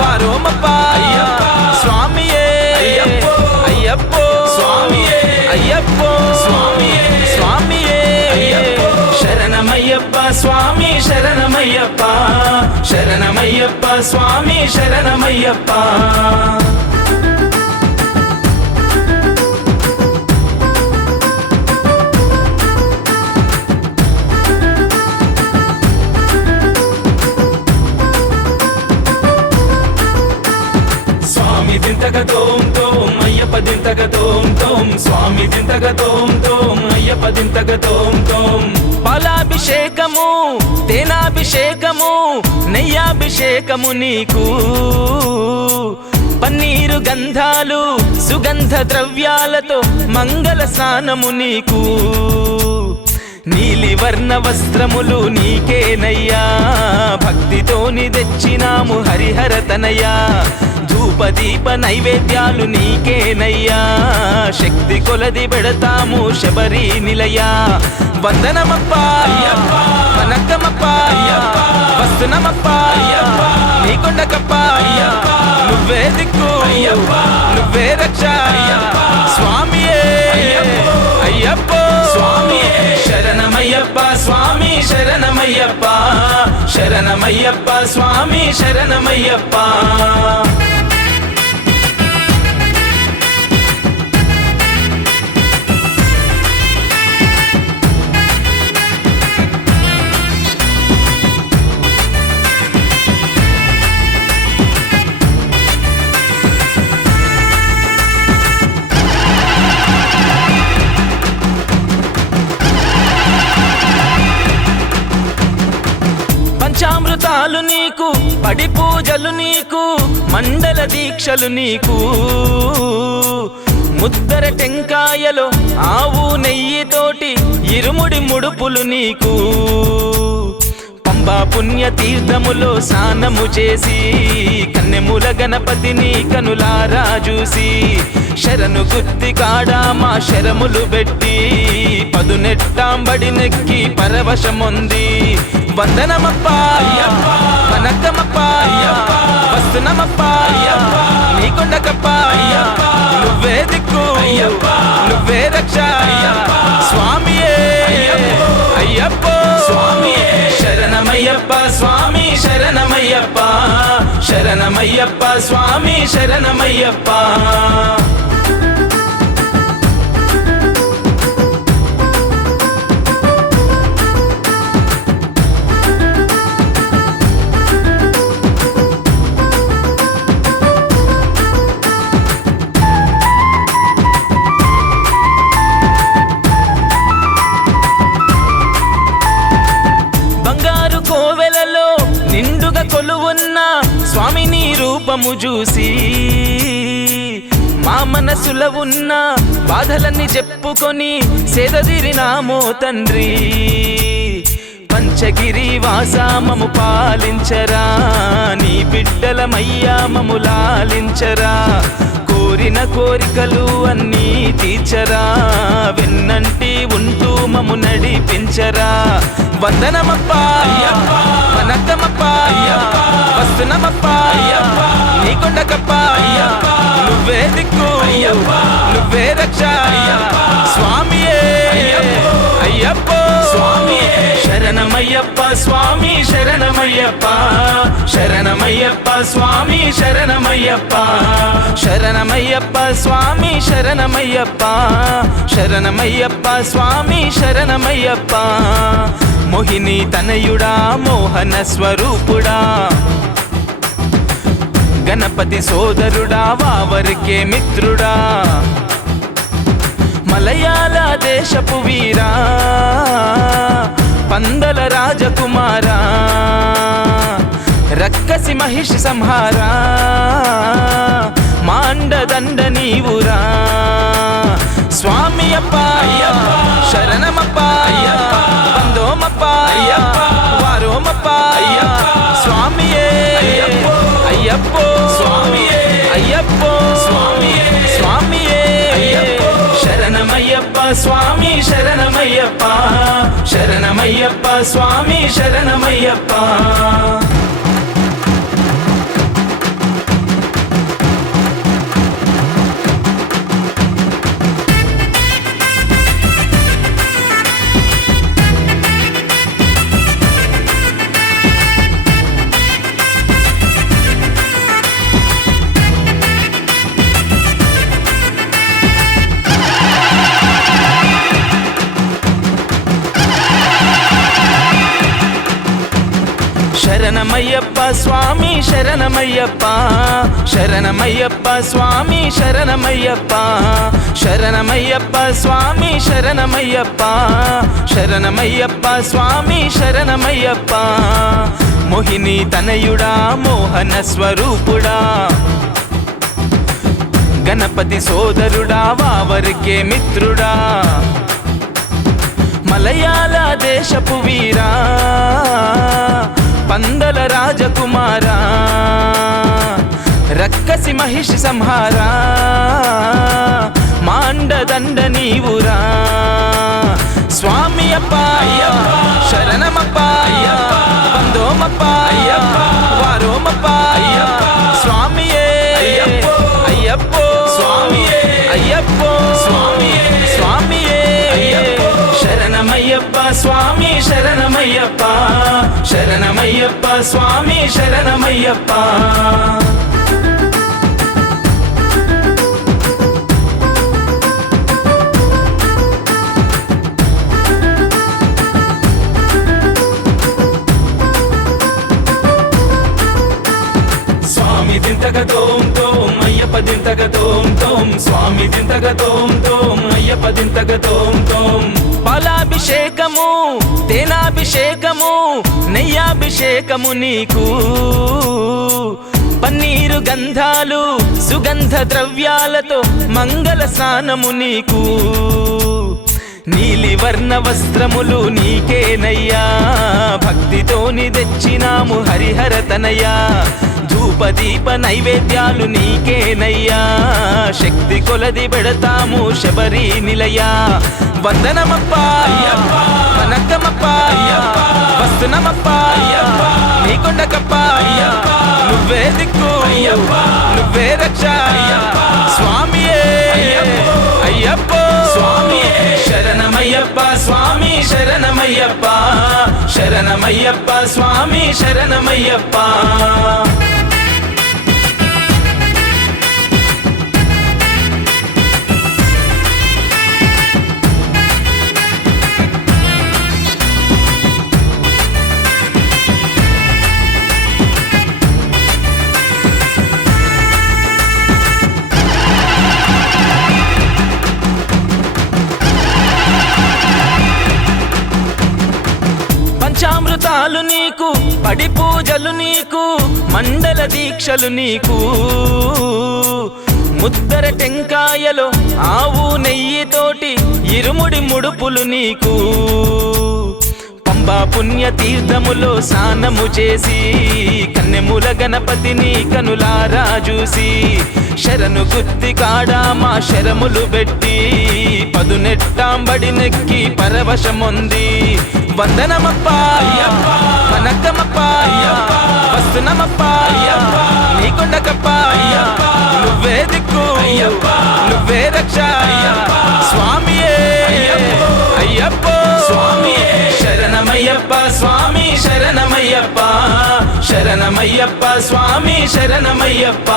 వారోమప్ప స్వామియే అయ్యప్పో స్వామియే అయ్యప్పో స్వామియే శరణమయ్యప్ప స్వామి శరణమయ్యప్ప శరణమయ్యప్ప స్వామి శరణమయ్యప్ప స్వామి దింతక తోం తోం అయ్యప్ప దింతక తోం తోం స్వామి దింతక తోం తోం అయ్యప్ప దింతక తోం తోం పాలాభిషేకము తేనాభిషేకము నెయ్యాభిషేకము నీకు పన్నీరు గంధాలు సుగంధ ద్రవ్యాలతో మంగళ స్నానము నీకు నీలి వర్ణ వస్త్రములు నీకేనయ్యా భక్తితోని తెచ్చినాము హరిహర తనయ్యా ధూపదీప నైవేద్యాలు నీకేనయ్యా శక్తి కొలది పెడతాము శబరి నిలయా వందనమప్ప వనక్కమప్ప వస్తునమప్ప నీకొండకప్ప నువ్వే దిక్కు నువ్వే రక్ష స్వామియే అయ్యప్పో స్వామియే శరణమయ్యప్ప స్వామి శరణమయ్యప్ప శరణమయ్యప్ప స్వామి శరణమయ్యప్ప పంచామృతాలు నీకు పడి పూజలు నీకు మండల దీక్షలు నీకు ముద్దర టెంకాయలో ఆవు నెయ్యితోటి ఇరుముడి ముడుపులు నీకు పంబా పుణ్య తీర్థములో స్నానము చేసి కన్నెముల గణపతిని కనులారా చూసి శరణు గుత్తి కాడా మా శరములు పెట్టి పదునెట్టాంబడి నెక్కి పరవశముంది వందనమప్ప వనక్కమప్ప వస్తునమప్ప నీకొండకప్ప నువ్వే దిక్కు నువ్వే రక్ష స్వామియే అయ్యప్పో స్వామియే శరణమయ్యప్ప స్వామి శరణమయ్యప్ప శరణమయ్యప్ప స్వామి శరణమయ్యప్ప కోవెలలో నిండుగా కొలువున్న స్వామి నీ రూపము చూసి మా మనసులో ఉన్న బాధలన్నీ చెప్పుకొని సేదదిరినామో తండ్రి పంచగిరి వాసామము పాలించరా నీ బిడ్డలమయ్యా మము లాలించరా కోరిన కోరికలు అన్నీ తీర్చరా వెన్నంటి ఉంటూ మము నడిపించరా వందనమప్ప వనక్కమప్ప వస్తునమప్ప నీకొండకప్ప నువ్వే దిక్కు నువ్వే రక్ష స్వామియే అయ్యప్పో స్వామియే శరణమయ్యప్ప స్వామి శరణమయ్యప్ప శరణమయ్యప్ప స్వామి శరణమయ్యప్ప శరణమయ్యప్ప స్వామి శరణమయ్యప్ప శరణమయ్యప్ప స్వామి శరణమయ్యప్ప మోహిని తనయుడా మోహన స్వరూపుడా గణపతి సోదరుడా వావరికే మిత్రుడా మలయాళ దేశపు వీరా పందల రాజకుమారా రక్కసి మహిషి సంహారా మాండదండ నీవురా స్వామి అప్ప శరణమప్ప బందోమప్ప వారోమప్ప స్వామియే అయ్యప్పో స్వామియే అయ్యప్పో స్వామి శరణమయ్యప్ప శరణమయ్యప్ప స్వామి శరణమయ్యప్ప శరణమయ్యప్ప స్వామి శరణమయ్యప్ప శరణమయ్యప్ప స్వామి శరణమయ్యప్ప శరణమయ్యప్ప స్వామి శరణమయ్యప్ప శరణమయ్యప్ప స్వామి శరణమయ్యప్ప మోహిని తనయుడా మోహన స్వరూపుడా గణపతి సోదరుడా వావరికే మిత్రుడా మలయాళ దేశపు వీరా పందల రాజకుమారా రక్కసి మహిషి సంహారా మాండదండ నీవురా స్వామి అప్ప శరణమప్ప వందోమప్ప వారోమప్ప స్వామియే అయ్యప్పో స్వామియే అయ్యప్పో స్వామియే శరణమయ్యప్ప స్వామి శరణమయ్యప్ప శరణమయ్యప్ప స్వామి శరణమయ్యప్ప స్వామి దింతగ తోం తోం అయ్యప్ప దింతగ తోం తోం స్వామి దింతగ తోం తోం అయ్యప్ప దింతగ తోం తోం పాలాభిషేకము తేనాభిషేకము నెయ్యాభిషేకము నీకు పన్నీరు గంధాలు సుగంధ ద్రవ్యాలతో మంగళ స్నానము నీకు నీలి వర్ణ వస్త్రములు నీకేనయ్యా భక్తితోని తెచ్చినాము హరిహర తనయ్యా ధూపదీప నైవేద్యాలు నీకేనయ్యా శక్తి కొలది పెడతాము శబరి నిలయా వందనమప్ప వనక్కమప్ప వస్తునమప్ప నీకొండకప్ప నువ్వే దిక్కు నువ్వే రక్ష స్వామియే అయ్యప్పో శరణమయ్యప్ప స్వామి శరణమయ్యప్ప శరణమయ్యప్ప స్వామి శరణమయ్యప్ప పంచామృతాలు నీకు పడి పూజలు నీకు మండల దీక్షలు నీకు ముద్దర టెంకాయలో ఆవు నెయ్యితోటి ఇరుముడి ముడుపులు నీకు పంబా పుణ్య తీర్థములో స్నానము చేసి కన్నెముల గణపతిని కనులారా చూసి శరణు గుత్తి కాడా మా శరములు పెట్టి పదునెట్టాంబడి నెక్కి పరవశముంది వందనమప్ప వనక్కమప్ప వస్తునమప్ప నీకొండకప్ప నువ్వే దిక్కు నువ్వే రక్ష స్వామియే అయ్యప్పో శరణమయ్యప్ప స్వామి శరణమయ్యప్ప శరణమయ్యప్ప స్వామి శరణమయ్యప్ప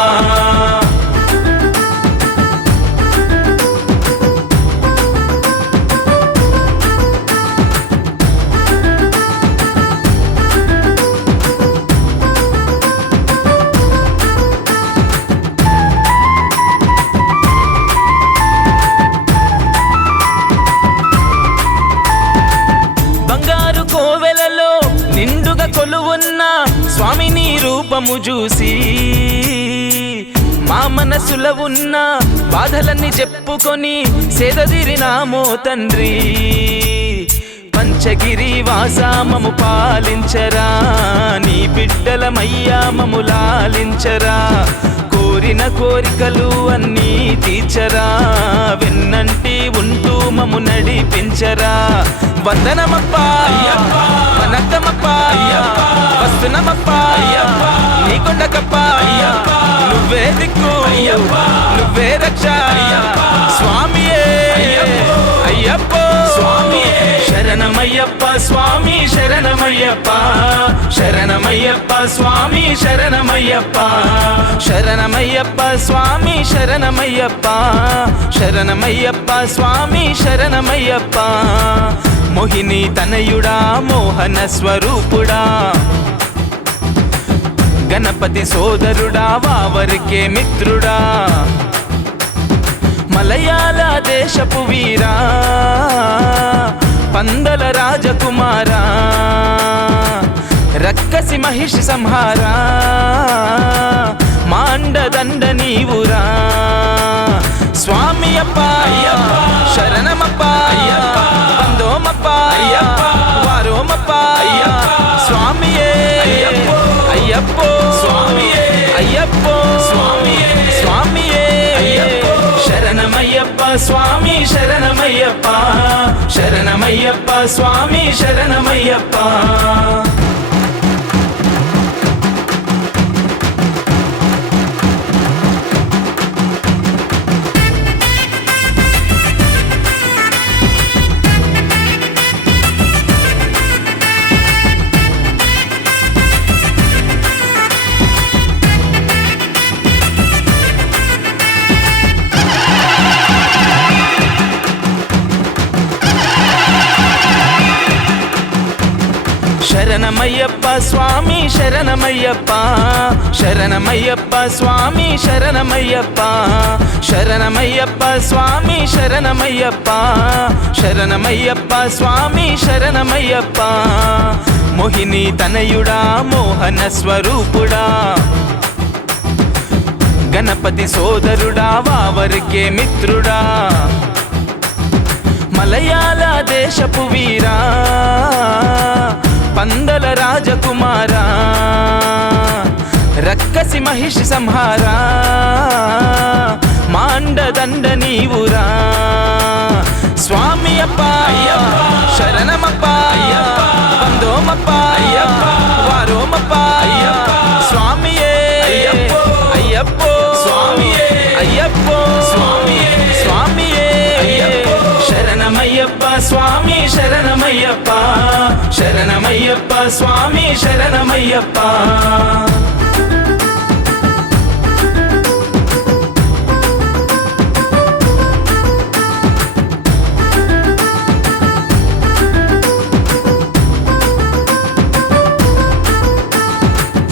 నిండుగా కొలువున్న స్వామిని రూపము చూసి మా మనసులో ఉన్న బాధలన్నీ చెప్పుకొని సేదదిరినామో తండ్రి పంచగిరి వాసామము పాలించరా నీ బిడ్డలమయ్యా మము లాలించరా కోరి కోరిన కోరికలు అన్నీ తీర్చరా, వెన్నంటి ఉంటూ మము నడిపించరా. వందనమప్పా వనక్కమప్పా, వస్తునమప్పా నీకొండకప్పా, నువ్వే దిక్కు నువ్వే రక్ష స్వామియే అయ్యప్పో శరణమయ్యప్ప స్వామి శరణమయ్యప్ప, శరణమయ్యప్ప స్వామి శరణమయ్యప్ప, శరణమయ్యప్ప స్వామి శరణమయ్యప్ప, శరణమయ్యప్ప స్వామి శరణమయ్యప్ప. మోహిని తనయుడా మోహన స్వరూపుడా, గణపతి సోదరుడా వావరికే మిత్రుడా, మలయాళ దేశపు వీరా పందల రాజకుమారా, రక్కసి మహిషి సంహారా మాండదండ నీవురా. స్వామి అప్ప శరణమప్ప వందోమప్ప వారోమప్ప స్వామియే అయ్యప్పో అయ్యప్పో స్వామియే శరణమయ్యప్ప స్వామి శరణమయ్యప్ప, శరణమయ్యప్ప స్వామి శరణమయ్యప్ప. శరణమయ్యప్ప స్వామి శరణమయ్యప్ప, శరణమయ్యప్ప స్వామి శరణమయ్యప్ప, శరణమయ్యప్ప స్వామి శరణమయ్యప్ప, శరణమయ్యప్ప స్వామి శరణమయ్యప్ప. మోహిని తనయుడా మోహన స్వరూపుడా, గణపతి సోదరుడా వావరికే మిత్రుడా, మలయాళ దేశపు వీరా పందల రాజకుమారా, రక్కసి మహిషి సంహారా మాండదండ నీవురా. స్వామి అప్ప శరణమప్ప వందోమప్ప వారోమప్ప స్వామియే అయ్యప్పో అయ్యప్పో స్వామియే శరణమయ్యప్ప స్వామి శరణమయ్యప్ప, శరణమయ్యప్ప స్వామి శరణమయ్యప్ప.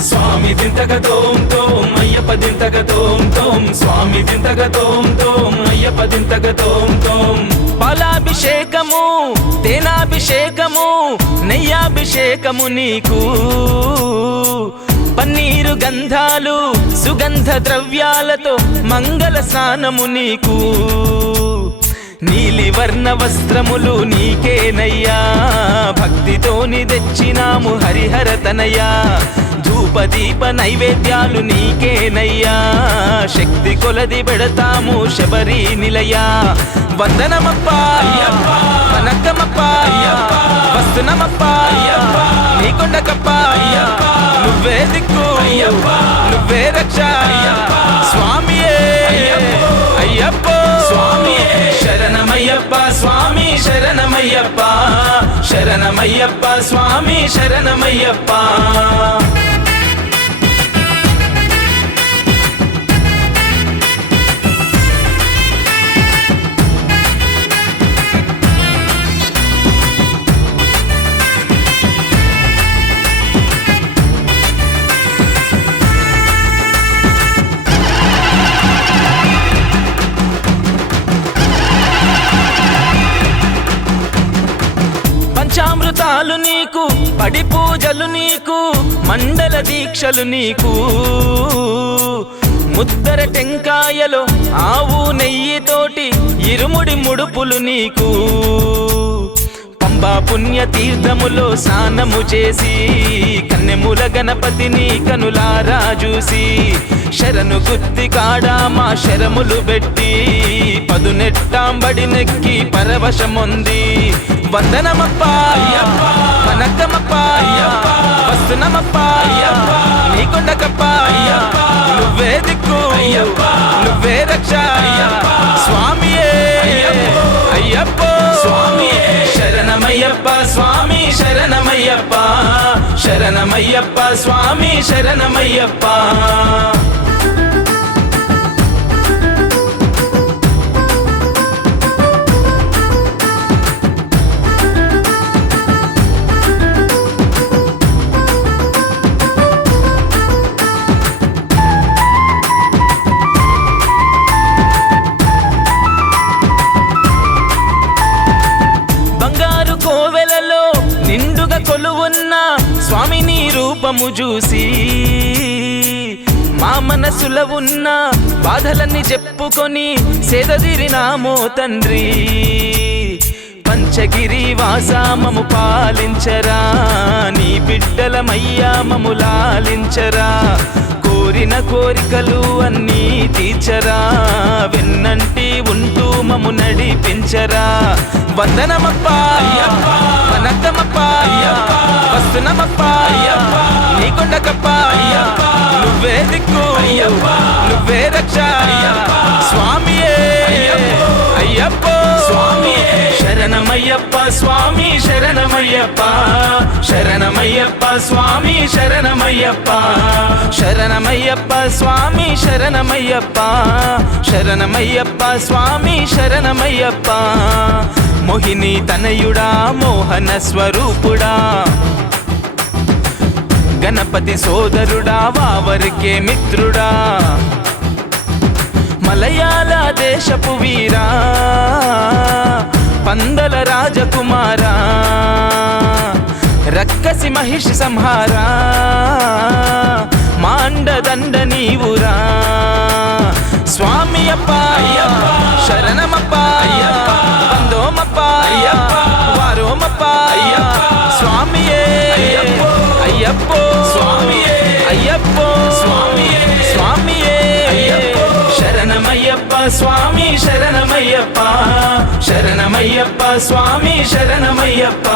స్వామి దింతక తోం తోం అయ్యప్ప దింతక తోం తోం, స్వామి దింతక తోం తోం అయ్యప్ప దింతక తోం తోం. పాలాభిషేకము తేనాభిషేకము నెయ్యాభిషేకము నీకు, పన్నీరు గంధాలు సుగంధ ద్రవ్యాలతో మంగళ స్నానము నీకు. నీలి వర్ణ వస్త్రములు నీకేనయ్యా, భక్తితోని తెచ్చినాము హరిహర తనయ్యా. ధూపదీప నైవేద్యాలు నీకేనయ్యా, శక్తి కొలది పెడతాము శబరి నిలయా. వందనమప్ప వనక్కమప్ప వస్తునమప్ప నీకొండకప్ప, నువ్వే దిక్కు నువ్వే రక్ష స్వామియే అయ్యప్పో శరణమయ్యప్ప స్వామి శరణమయ్యప్ప, శరణమయ్యప్ప స్వామి శరణమయ్యప్ప. పంచామృతాలు నీకు పడి పూజలు నీకు, మండల దీక్షలు నీకు. ముద్దర టెంకాయలో ఆవు నెయ్యితోటి ఇరుముడి ముడుపులు నీకు. పంబా పుణ్య తీర్థములో స్నానము చేసి, కన్నెముల గణపతిని కనులారా చూసి, శరణు గుత్తి కాడ మా శరములు పెట్టి పదునెట్టాంబడి నెక్కి పరవశముంది వందనమప్ప వనక్కమప్ప వస్తునమప్ప నీకొండకప్ప నువ్వే దిక్కు నువ్వే రక్ష స్వామియే అయ్యప్పో శరణమయ్యప్ప స్వామి శరణమయ్యప్ప శరణమయ్యప్ప స్వామి శరణమయ్యప్ప బంగారు కోవెలలో నిండుగా కొలువున్న స్వామి నీ రూపము చూసి మా మనసులో ఉన్న బాధలన్నీ చెప్పుకొని సేదదీరినామో తండ్రి పంచగిరి వాసా మము పాలించరా నీ బిడ్డలమయ్యా మము లాలించరా కోరిన కోరికలు అన్నీ తీర్చరా వెన్నంటి ఉంటూ మము నడిపించరా వందనమప్ప వనక్కమప్ప వస్తునమప్ప నీకొండకప్ప నువ్వే దిక్కు నువ్వే రక్ష స్వామియే అయ్యప్పో శరణమయ్యప్ప స్వామి శరణమయ్యప్ప శరణమయ్యప్ప స్వామి శరణమయ్యప్ప శరణమయ్యప్ప స్వామి శరణమయ్యప్ప శరణమయ్యప్ప స్వామి శరణమయ్యప్ప మోహిని తనయుడా మోహన స్వరూపుడా గణపతి సోదరుడా వావరికే మిత్రుడా మలయాళ దేశపు వీరా పందల రాజకుమారా రక్కసి మహిషి సంహారా మాండదండ నీవురా స్వామి అప్ప శరణమప్ప వందోమప్ప వారోమప్ప స్వామియే అయ్యప్పో అయ్యప్పో స్వామియే శరణమయ్యప్ప స్వామి శరణమయ్యప్ప శరణమయ్యప్ప స్వామి శరణమయ్యప్ప